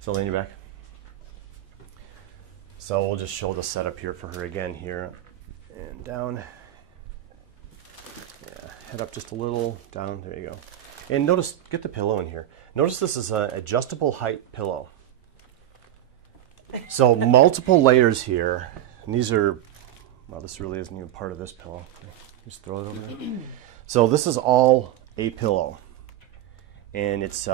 So lean your back. So we'll just show the setup here for her again here. And down. Yeah, head up just a little, down, there you go. And notice, get the pillow in here. Notice this is an adjustable height pillow. So multiple layers here. And these are, well, this really isn't even part of this pillow. Just throw it over there. So this is all a pillow. And it's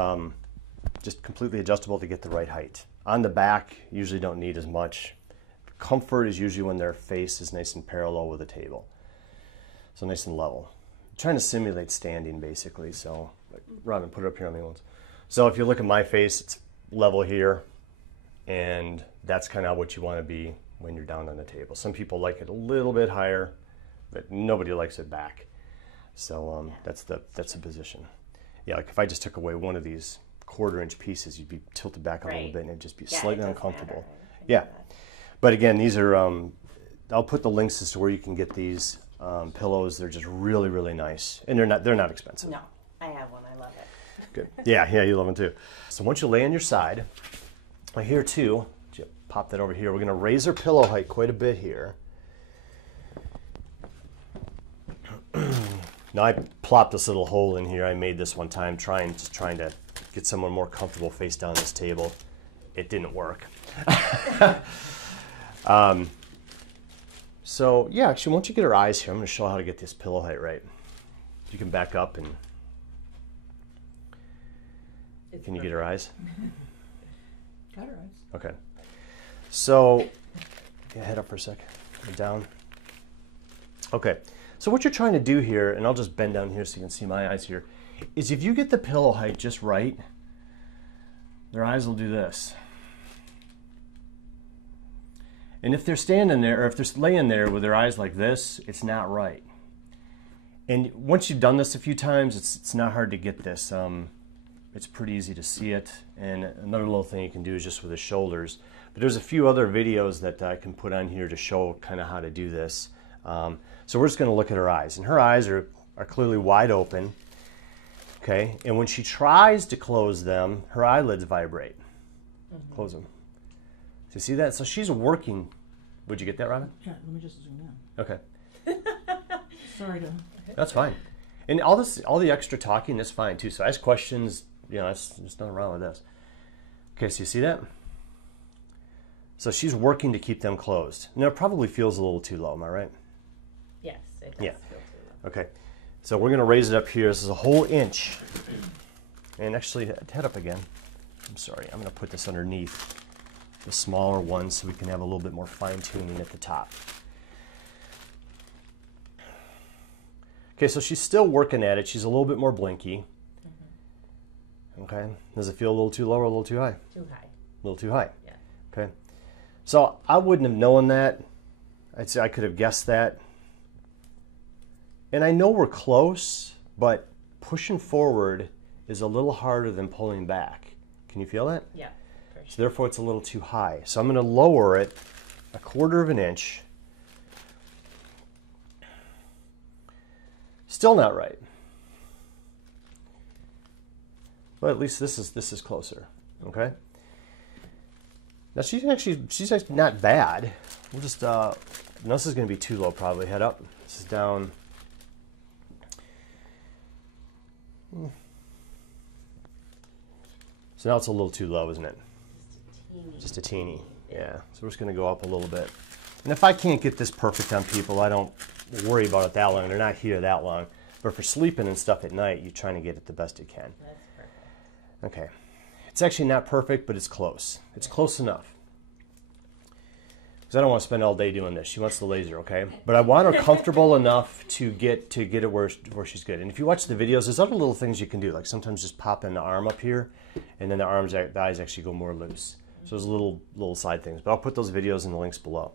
just completely adjustable to get the right height. On the back, you usually don't need as much. Comfort is usually when their face is nice and parallel with the table. So nice and level. I'm trying to simulate standing basically. So Robin, put it up here on the ones. So if you look at my face, it's level here. And that's kind of what you want to be when you're down on the table. Some people like it a little bit higher, but nobody likes it back. So that's the position. Yeah, like if I just took away one of these 1/4 inch pieces, you'd be tilted back a little bit and it'd just be slightly uncomfortable. Yeah, but again, these are, I'll put the links as to where you can get these pillows. They're just really, really nice. And they're not expensive. No, I have one, I love it. Good. Yeah, you love them too. So once you lay on your side, here too, pop that over here. We're gonna raise our pillow height quite a bit here. Now I plopped this little hole in here. I made this one time trying to get someone more comfortable face down this table. It didn't work. So yeah, actually once you get her eyes here, I'm gonna show how to get this pillow height right. You can back up and, can you get her eyes? Got her eyes. Okay. So, yeah, head up for a sec, and down. Okay, so what you're trying to do here, and I'll just bend down here so you can see my eyes here, is if you get the pillow height just right, their eyes will do this. And if they're standing there, or if they're laying there with their eyes like this, it's not right. And once you've done this a few times, it's not hard to get this. It's pretty easy to see it. And another little thing you can do is just with the shoulders. But there's a few other videos that I can put on here to show kind of how to do this. So we're just going to look at her eyes. And her eyes are clearly wide open. Okay, and when she tries to close them, her eyelids vibrate. Mm-hmm. Close them. So you see that? So she's working. Would you get that, Robin? Yeah, let me just zoom in. Okay. Sorry to... That's fine. And all the extra talking, that's fine too. So ask questions, you know, there's nothing wrong with this. Okay, so you see that? So she's working to keep them closed. Now it probably feels a little too low, am I right? Yes, it does feel too low. Okay, so we're gonna raise it up here. This is a whole inch. And actually, head up again. I'm sorry, I'm gonna put this underneath the smaller one so we can have a little bit more fine tuning at the top. Okay, so she's still working at it. She's a little bit more blinky. Mm-hmm. Okay, does it feel a little too low or a little too high? Too high. A little too high. Yeah. Okay, so I wouldn't have known that. I'd say I could have guessed that. And I know we're close, but pushing forward is a little harder than pulling back. Can you feel that? Yeah. For sure. So therefore it's a little too high. So I'm going to lower it 1/4 inch. Still not right. But at least this is closer. Okay. Now she's actually not bad. We'll just no, this is going to be too low probably. Head up. This is down. So now it's a little too low, isn't it? Just a teeny. Yeah. So we're just going to go up a little bit. And if I can't get this perfect on people, I don't worry about it that long. They're not here that long. But for sleeping and stuff at night, you're trying to get it the best you can. That's perfect. Okay. It's actually not perfect, but it's close. It's close enough. Because I don't want to spend all day doing this. She wants the laser, okay? But I want her comfortable enough to get it where she's good. And if you watch the videos, there's other little things you can do. Like sometimes just pop in the arm up here, and then the eyes actually go more loose. So there's little side things. But I'll put those videos in the links below.